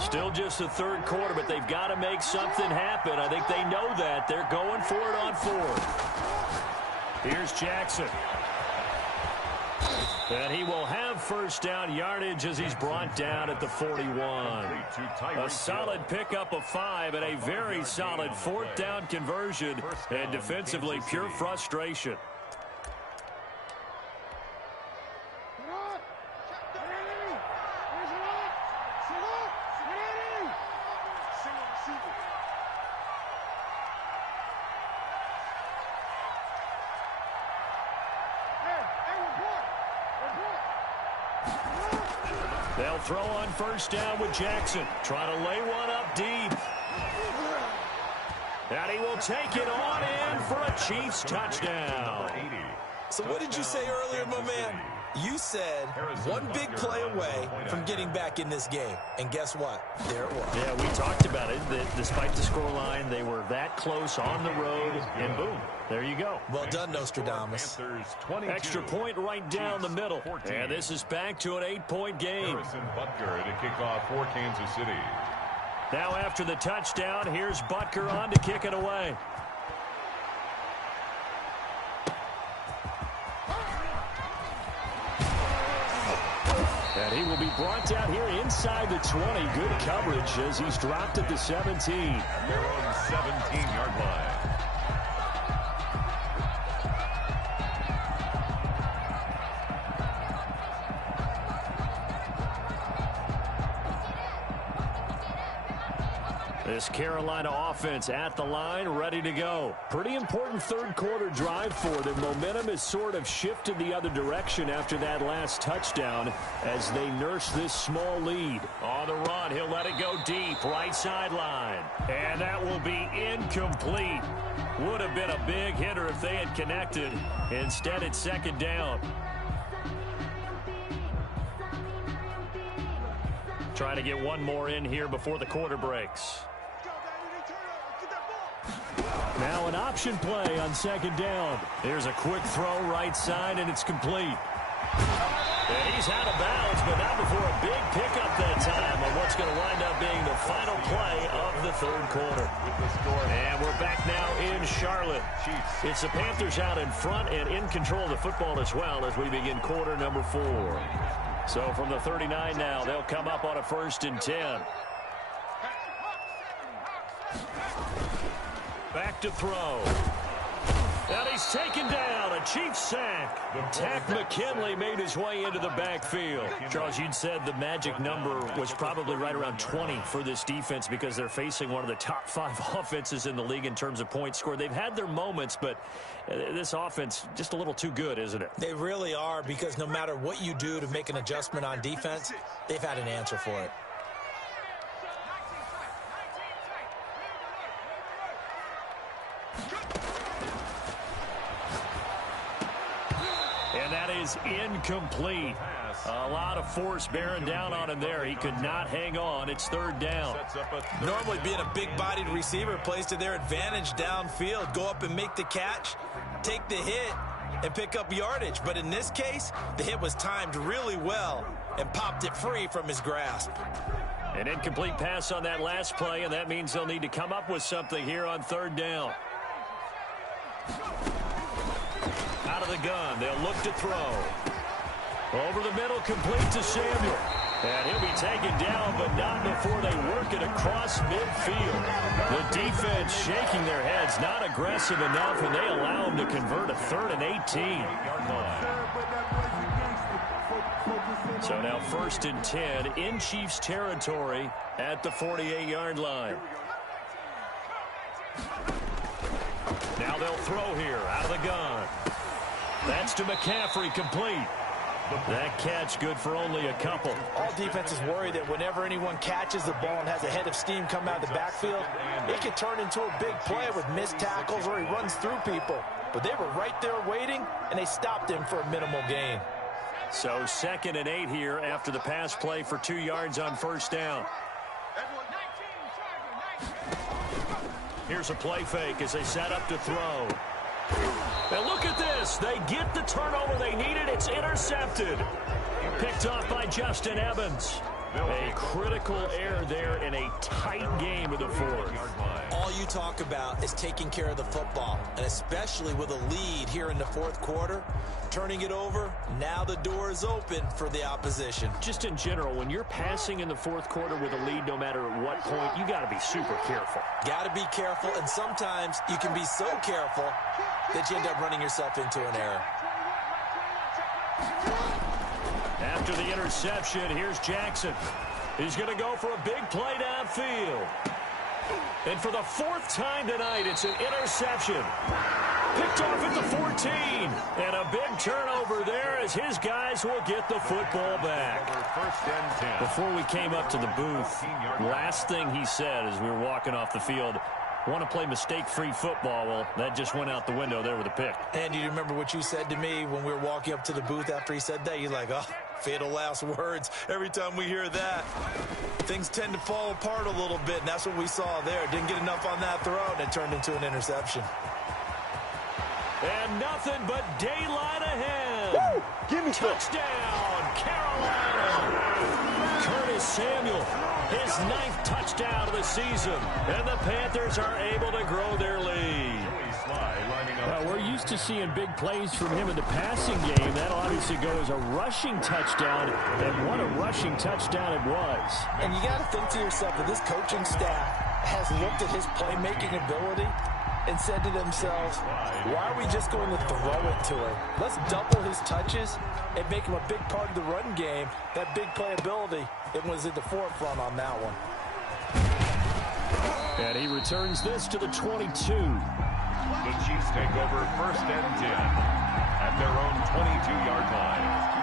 Still just the 3rd quarter, but they've got to make something happen. I think they know that. They're going for it on 4th. Here's Jackson. And he will have first down yardage as he's brought down at the 41. A solid pickup of 5 and a very solid 4th down conversion. And defensively, pure frustration. They'll throw on first down with Jackson. Trying to lay one up deep. And he will take it on in for a Chiefs touchdown. So what did you say earlier, my man? You said one big play away from getting back in this game. And guess what? There it was. Yeah, we talked about it. That despite the scoreline, they were that close on the road. And boom, there you go. Well done, Nostradamus. Extra point right down the middle. And this is back to an 8-point game. Butker to kick off for Kansas City. Now after the touchdown, here's Butker on to kick it away. And he will be brought down here inside the 20. Good coverage as he's dropped at the 17. Their own 17-yard line. This Carolina offense at the line, ready to go. Pretty important 3rd quarter drive for them. Momentum has sort of shifted the other direction after that last touchdown as they nurse this small lead. On the run, he'll let it go deep, right sideline. And that will be incomplete. Would have been a big hitter if they had connected. Instead, it's 2nd down. Trying to get one more in here before the quarter breaks. Now an option play on second down. Here's a quick throw right side, and it's complete. And he's out of bounds, but not before a big pickup that time on what's going to wind up being the final play of the third quarter. And we're back now in Charlotte. It's the Panthers out in front and in control of the football as well as we begin quarter number 4. So from the 39 now, they'll come up on a 1st and 10. Back to throw. And he's taken down. A Chiefs sack. Tack McKinley made his way into the backfield. Charles, you'd said the magic number was probably right around 20 for this defense because they're facing one of the top 5 offenses in the league in terms of points scored. They've had their moments, but this offense just a little too good, isn't it? They really are, because no matter what you do to make an adjustment on defense, they've had an answer for it. And that is incomplete. A lot of force bearing down on him there. He could not hang on. It's 3rd down. Normally being a big-bodied receiver plays to their advantage downfield. Go up and make the catch, take the hit, and pick up yardage. But in this case, the hit was timed really well and popped it free from his grasp. An incomplete pass on that last play, and that means they'll need to come up with something here on 3rd down. Out of the gun, they'll look to throw. Over the middle, complete to Samuel. And he'll be taken down, but not before they work it across midfield. The defense shaking their heads, not aggressive enough, and they allow him to convert a 3rd and 18. So now 1st and 10 in Chiefs territory at the 48-yard line. Now they'll throw here out of the gun. That's to McCaffrey, complete. That catch good for only a couple. All defenses worry that whenever anyone catches the ball and has a head of steam come out of the backfield, it can turn into a big play with missed tackles or he runs through people. But they were right there waiting, and they stopped him for a minimal gain. So 2nd and 8 here after the pass play for 2 yards on 1st down. Here's a play fake as they set up to throw. And look at this. They get the turnover they needed. It's intercepted. Picked off by Justin Evans. A critical error there in a tight game of the 4th. All you talk about is taking care of the football, and especially with a lead here in the 4th quarter, turning it over, now the door is open for the opposition. Just in general, when you're passing in the 4th quarter with a lead, no matter at what point, you got to be super careful. Got to be careful, and sometimes you can be so careful that you end up running yourself into an error. After the interception, here's Jackson. He's going to go for a big play downfield. And for the 4th time tonight, it's an interception. Picked off at the 14. And a big turnover there as his guys will get the football back. Before we came up to the booth, last thing he said as we were walking off the field, want to play mistake-free football. Well, that just went out the window there with a pick. And you remember what you said to me when we were walking up to the booth after he said that? You're like, oh, fatal last words. Every time we hear that, things tend to fall apart a little bit, and that's what we saw there. Didn't get enough on that throw, and it turned into an interception. And nothing but daylight ahead. Woo! Give me touchdown, Carolina. Curtis Samuel, his 9th touchdown of the season. And the Panthers are able to grow their lead. Well, we're used to seeing big plays from him in the passing game. That'll obviously go as a rushing touchdown, and what a rushing touchdown it was. And you got to think to yourself that this coaching staff has looked at his playmaking ability and said to themselves, why are we just going to throw it to him? Let's double his touches and make him a big part of the run game. That big playability, it was at the forefront on that one. And he returns this to the 22. The Chiefs take over 1st and 10 at their own 22-yard line.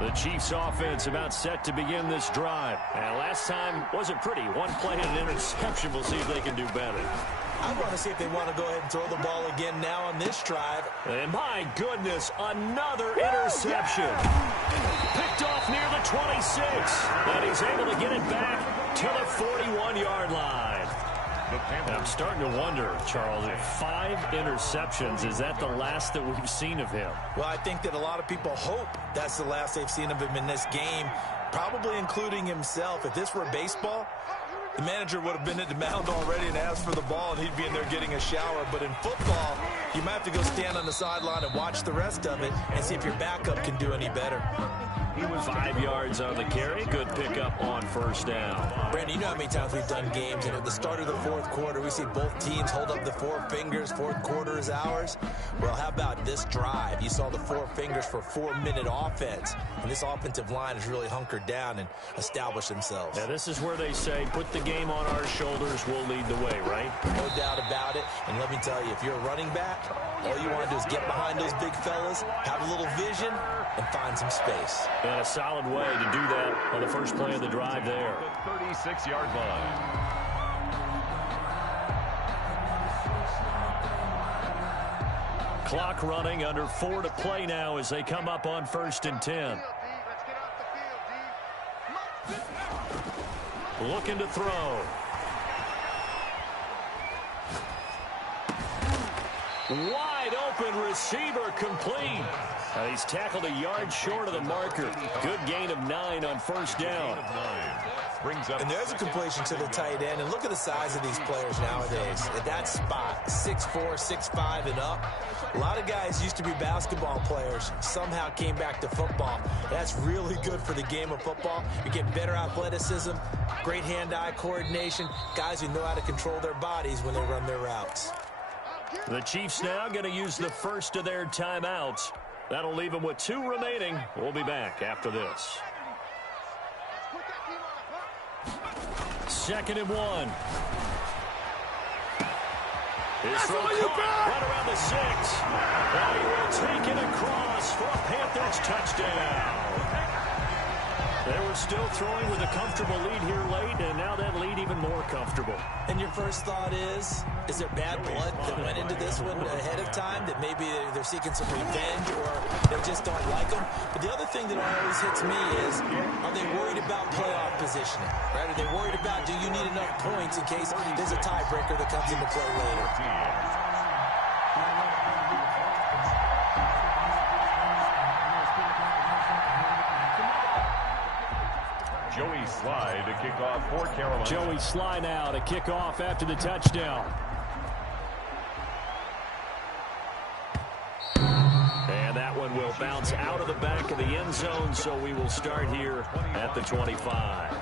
The Chiefs offense about set to begin this drive. And last time wasn't pretty. One play and an interception. We'll see if they can do better. I want to see if they want to go ahead and throw the ball again now on this drive. And my goodness, another interception. Picked off near the 26. And he's able to get it back to the 41-yard line. I'm starting to wonder, Charles, if 5 interceptions, is that the last that we've seen of him? Well, I think that a lot of people hope that's the last they've seen of him in this game, probably including himself. If this were baseball, the manager would have been at the mound already and asked for the ball, and he'd be in there getting a shower. But in football, you might have to go stand on the sideline and watch the rest of it and see if your backup can do any better. 5 yards on the carry. Good pickup on first down. Brandon, you know how many times we've done games, and at the start of the fourth quarter, we see both teams hold up the 4 fingers. Fourth quarter is ours. Well, how about this drive? You saw the 4 fingers for 4-minute offense, and this offensive line has really hunkered down and established themselves. Now, this is where they say, put the game on our shoulders, we'll lead the way, right? No doubt about it. And let me tell you, if you're a running back, all you want to do is get behind those big fellas, have a little vision, and find some space. And a solid way to do that on the first play of the drive there. The 36-yard line. Clock running, under 4 to play now as they come up on 1st and 10. Looking to throw. Wide open receiver complete. He's tackled a yard short of the marker. Good gain of 9 on first down. And there's a completion to the tight end. And look at the size of these players nowadays. At that spot, 6'4", 6'5", and up. A lot of guys used to be basketball players, somehow came back to football. That's really good for the game of football. You're getting better athleticism, great hand-eye coordination, guys who know how to control their bodies when they run their routes. The Chiefs now going to use the first of their timeouts. That'll leave them with 2 remaining. We'll be back after this. 2nd and 1. His throw caught right around the 6. Now he will take it across for a Panthers touchdown. They were still throwing with a comfortable lead here late, and now that lead even more comfortable. And your first thought is there bad blood that went into this one ahead of time, that maybe they're seeking some revenge or they just don't like them? But the other thing that always hits me is, are they worried about playoff positioning? Right? Are they worried about, do you need enough points in case there's a tiebreaker that comes into play later? Joey Sly to kick off for Carolina. Joey Sly now to kick off after the touchdown. And that one will bounce out of the back of the end zone, so we will start here at the 25.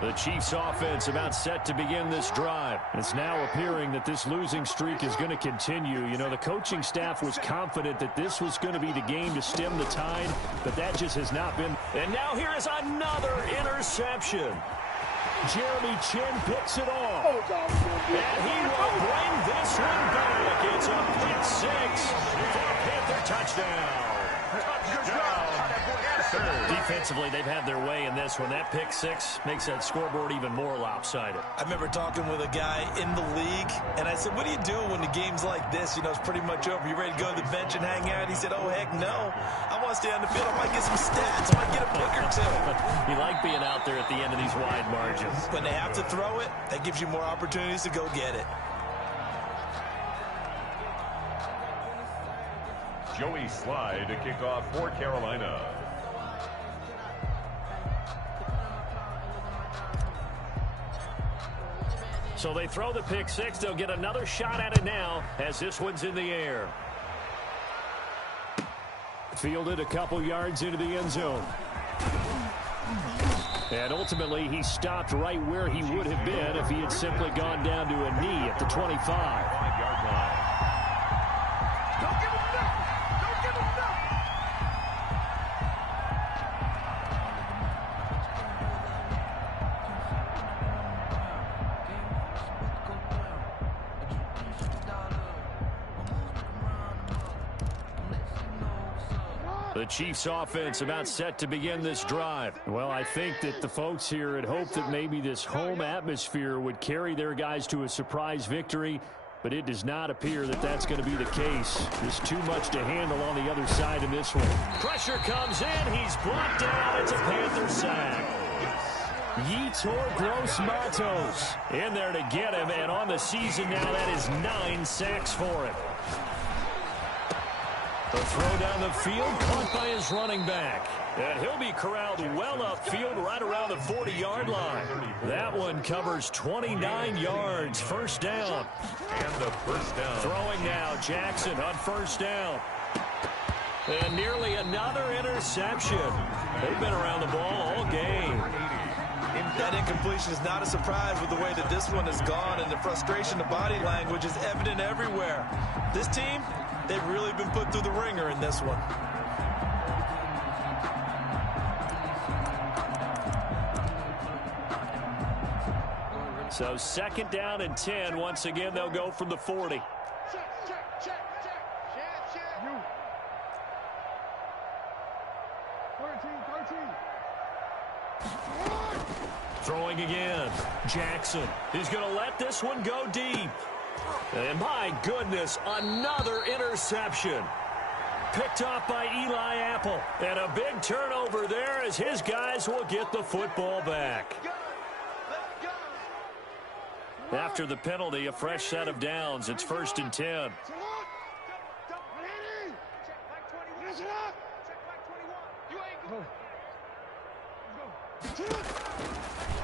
The Chiefs offense about set to begin this drive. It's now appearing that this losing streak is going to continue. You know, the coaching staff was confident that this was going to be the game to stem the tide, but that just has not been. And now here is another interception. Jeremy Chin picks it off. And he will bring this one back. It's a pick 6 for a Panther touchdown. Defensively, they've had their way in this one. That pick 6 makes that scoreboard even more lopsided. I remember talking with a guy in the league, and I said, what do you do when the game's like this? You know, it's pretty much over. You ready to go to the bench and hang out? He said, oh, heck no. I want to stay on the field. I might get some stats. I might get a pick or 2. You like being out there at the end of these wide margins. When they have to throw it, that gives you more opportunities to go get it. Joey Sly to kick off for Carolina. So they throw the pick 6. They'll get another shot at it now as this one's in the air. Fielded a couple yards into the end zone. And ultimately, he stopped right where he would have been if he had simply gone down to a knee at the 25. 5-yard line. Don't give him enough. Don't give him enough. The Chiefs offense about set to begin this drive. Well, I think that the folks here had hoped that maybe this home atmosphere would carry their guys to a surprise victory, but it does not appear that that's going to be the case. There's too much to handle on the other side in this one. Pressure comes in. He's brought down. It's a Panther sack. Yetur Gross-Matos in there to get him, and on the season now, that is 9 sacks for him. The throw down the field, caught by his running back. And he'll be corralled well upfield right around the 40-yard line. That one covers 29 yards, first down. And the first down. Throwing now, Jackson on first down. And nearly another interception. They've been around the ball all game. That incompletion is not a surprise with the way that this one has gone, and the frustration, the body language is evident everywhere. This team, they've really been put through the ringer in this one. So second down and 10. Once again, they'll go from the 40. Throwing again. Jackson. He's going to let this one go deep. And my goodness, another interception. Picked off by Eli Apple. And a big turnover there as his guys will get the football back. After the penalty, a fresh set of downs. It's first and 10.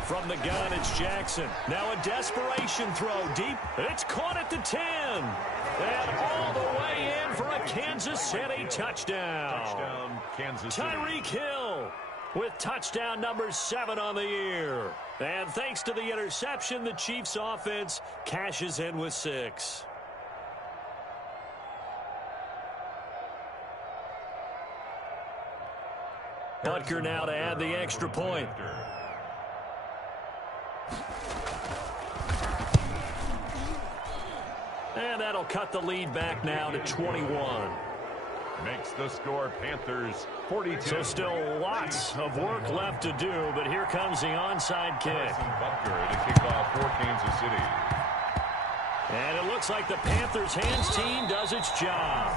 From the gun, it's Jackson. Now a desperation throw deep. It's caught at the 10. And all the way in for a Kansas City touchdown. Touchdown, Kansas City. Tyreek Hill with touchdown number 7 on the year. And thanks to the interception, the Chiefs offense cashes in with 6. Butker now to add the extra point. And that'll cut the lead back now to 21. Makes the score Panthers 42. So still lots of work left to do, but here comes the onside kick. Butker to kick off for Kansas City. And it looks like the Panthers' hands team does its job.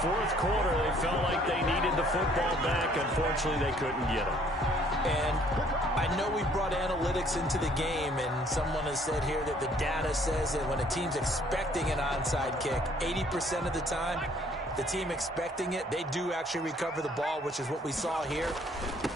Fourth quarter, they felt like they needed the football back. Unfortunately, they couldn't get it. And I know we brought analytics into the game, and someone has said here that the data says that when a team's expecting an onside kick, 80% of the time, the team expecting it, they do actually recover the ball, which is what we saw here.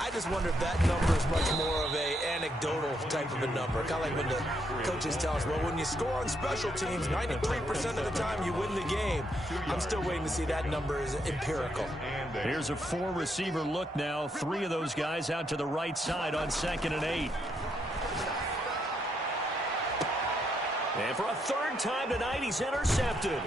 I just wonder if that number is much more of a anecdotal type of a number. Kind of like when the coaches tell us, well, when you score on special teams, 93% of the time you win the game. I'm still waiting to see that number is empirical. Here's a 4-receiver look now. 3 of those guys out to the right side on 2nd and 8. And for a third time tonight, he's intercepted.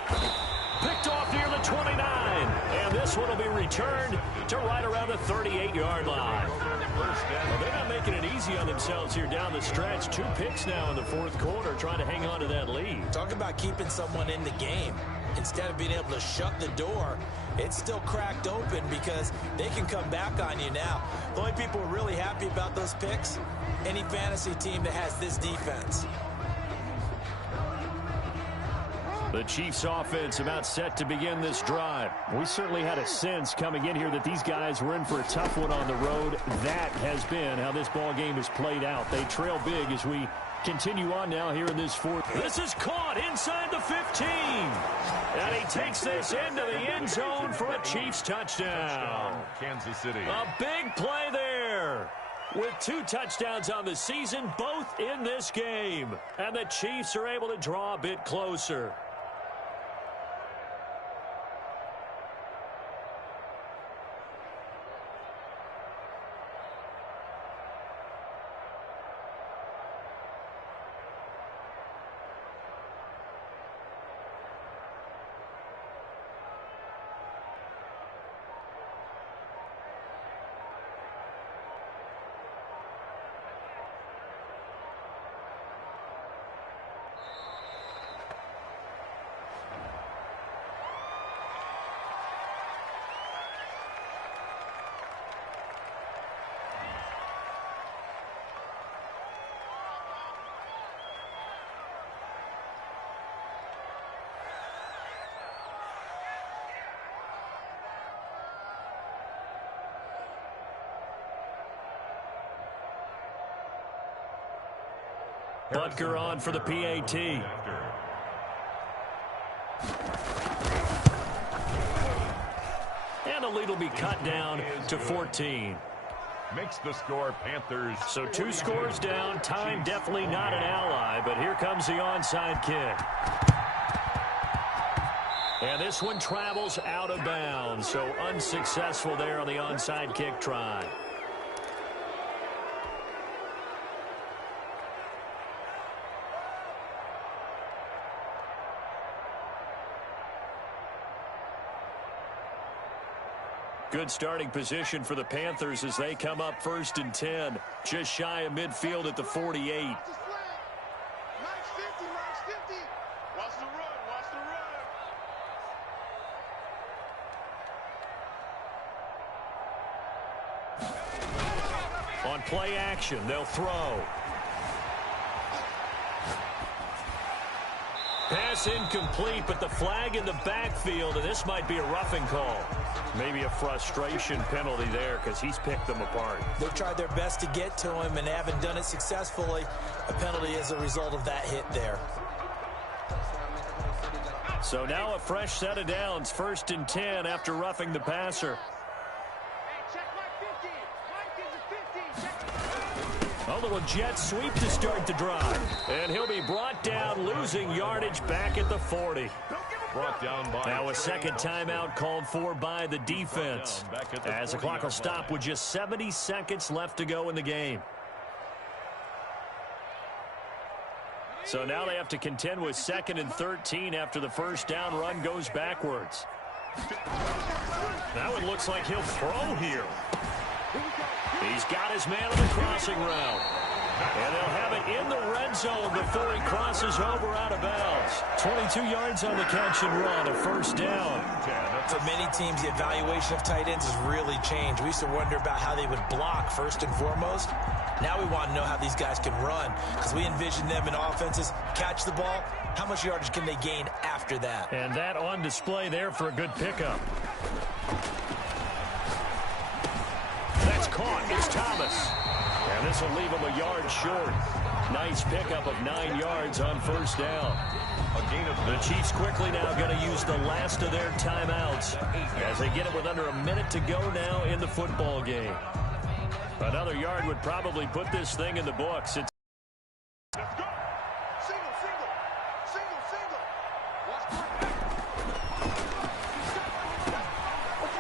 Picked off near the 29. And this one will be returned to right around the 38-yard line. Well, they're not making it easy on themselves here down the stretch. 2 picks now in the fourth quarter, trying to hang on to that lead. Talk about keeping someone in the game. Instead of being able to shut the door, it's still cracked open because they can come back on you now. The only people who are really happy about those picks, any fantasy team that has this defense. The Chiefs offense about set to begin this drive. We certainly had a sense coming in here that these guys were in for a tough one on the road. That has been how this ball game has played out. They trail big as we continue on now here in this fourth. This is caught inside the 15. And he takes this into the end zone for a Chiefs touchdown. Kansas City. A big play there. With 2 touchdowns on the season, both in this game. And the Chiefs are able to draw a bit closer. Butker on for the PAT. And the lead will be cut down to 14. Makes the score Panthers. So 2 scores down. Time definitely not an ally, but here comes the onside kick. And this one travels out of bounds, so unsuccessful there on the onside kick try. Good starting position for the Panthers as they come up 1st and 10. Just shy of midfield at the 48. On play action, they'll throw. Pass incomplete, but the flag in the backfield, and this might be a roughing call. Maybe a frustration penalty there because he's picked them apart. They tried their best to get to him and haven't done it successfully. A penalty as a result of that hit there. So now a fresh set of downs, 1st and 10 after roughing the passer. A little jet sweep to start the drive. And he'll be brought down, losing yardage back at the 40. Brought down by now a second timeout called for by the defense. As the clock will stop with just 70 seconds left to go in the game. So now they have to contend with 2nd and 13 after the first down run goes backwards. That one looks like he'll throw here. He's got his man on the crossing route. And they'll have it in the red zone before he crosses over out of bounds. 22 yards on the catch and run, a 1st down. For many teams, the evaluation of tight ends has really changed. We used to wonder about how they would block first and foremost. Now we want to know how these guys can run because we envision them in offenses catch the ball. How much yardage can they gain after that? And that on display there for a good pickup. That's caught. It's Thomas. And this will leave him a yard short. Nice pickup of 9 yards on 1st down. The Chiefs quickly now going to use the last of their timeouts as they get it with under a minute to go now in the football game. Another yard would probably put this thing in the books. It's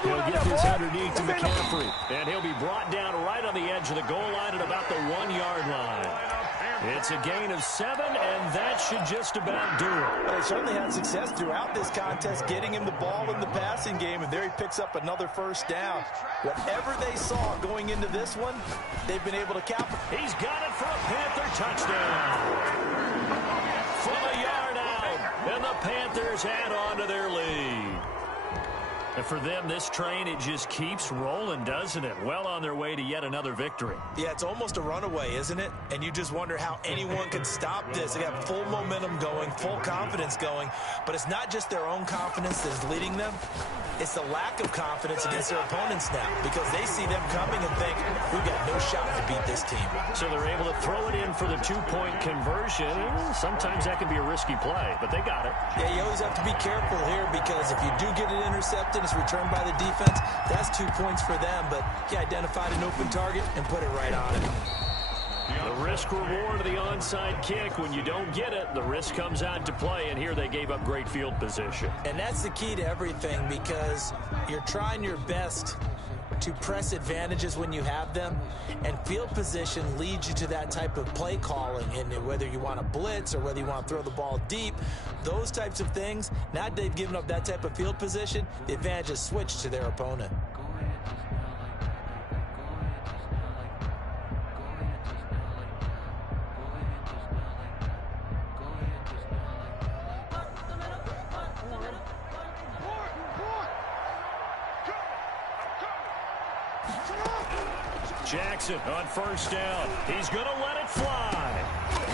He'll get this underneath to McCaffrey, and he'll be brought down right on the edge of the goal line at about the 1-yard line. It's a gain of 7, and that should just about do it. They certainly had success throughout this contest, getting him the ball in the passing game, and there he picks up another 1st down. Whatever they saw going into this one, they've been able to capitalize. He's got it for a Panther touchdown. From a yard out, and the Panthers add on to their lead. And for them, this train, it just keeps rolling, doesn't it? Well on their way to yet another victory. Yeah, it's almost a runaway, isn't it? And you just wonder how anyone can stop this. They got full momentum going, full confidence going. But it's not just their own confidence that is leading them. It's the lack of confidence against their opponents now because they see them coming and think, we've got no shot to beat this team. So they're able to throw it in for the 2-point conversion. Sometimes that can be a risky play, but they got it. Yeah, you always have to be careful here because if you do get it intercepted, it's returned by the defense, that's 2 points for them. But he identified an open target and put it right on it. The risk-reward of the onside kick. When you don't get it, the risk comes out to play, and here they gave up great field position. And that's the key to everything because you're trying your best to press advantages when you have them, and field position leads you to that type of play calling, and whether you want to blitz or whether you want to throw the ball deep, those types of things, now that they've given up that type of field position, the advantage is switched to their opponent. Jackson on 1st down. He's going to let it fly.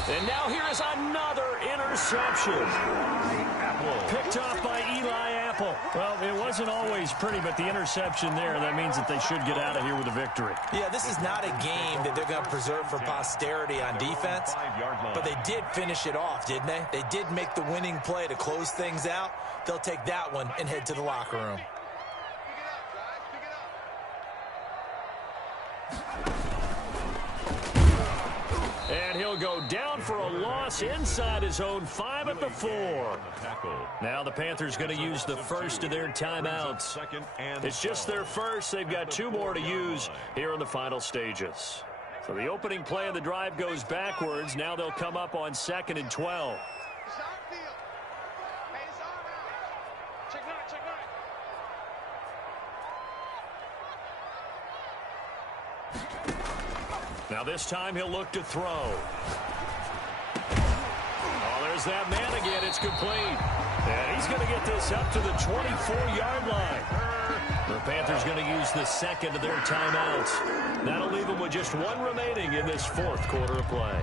And now here is another interception. Picked off by Eli Apple. Well, it wasn't always pretty, but the interception there, that means that they should get out of here with a victory. Yeah, this is not a game that they're going to preserve for posterity on defense, but they did finish it off, didn't they? They did make the winning play to close things out. They'll take that one and head to the locker room. And he'll go down for a loss inside his own 5 at the 4. Now the Panthers going to use the first of their timeouts. It's just their first. They've got 2 more to use here in the final stages. So the opening play of the drive goes backwards. Now they'll come up on 2nd and 12. Now this time he'll look to throw. Oh, there's that man again. It's complete. And he's going to get this up to the 24-yard line. The Panthers going to use the second of their timeouts. That'll leave them with just 1 remaining in this 4th quarter of play.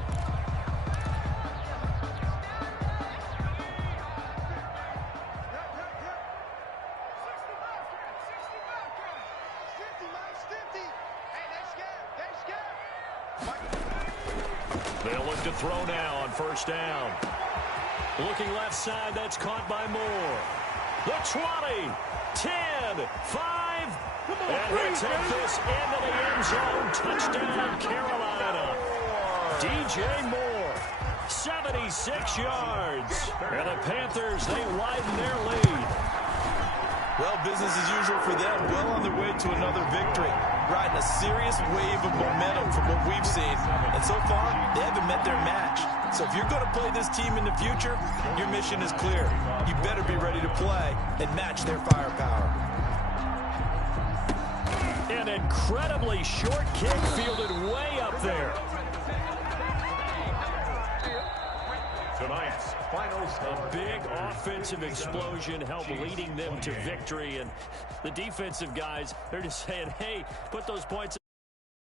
They'll look to throw now on 1st down. Looking left side, that's caught by Moore. The 20, 10, 5, and he'll take this into the end zone. Touchdown, Carolina. DJ Moore, 76 yards. And the Panthers, they widen their lead. Well, business as usual for them. Well on their way to another victory. Riding a serious wave of momentum from what we've seen. And so far, they haven't met their match. So if you're going to play this team in the future, your mission is clear. You better be ready to play and match their firepower. An incredibly short kick fielded way up there. Tonight's finals. A big offensive explosion helped leading them to victory. And the defensive guys, they're just saying, hey, put those points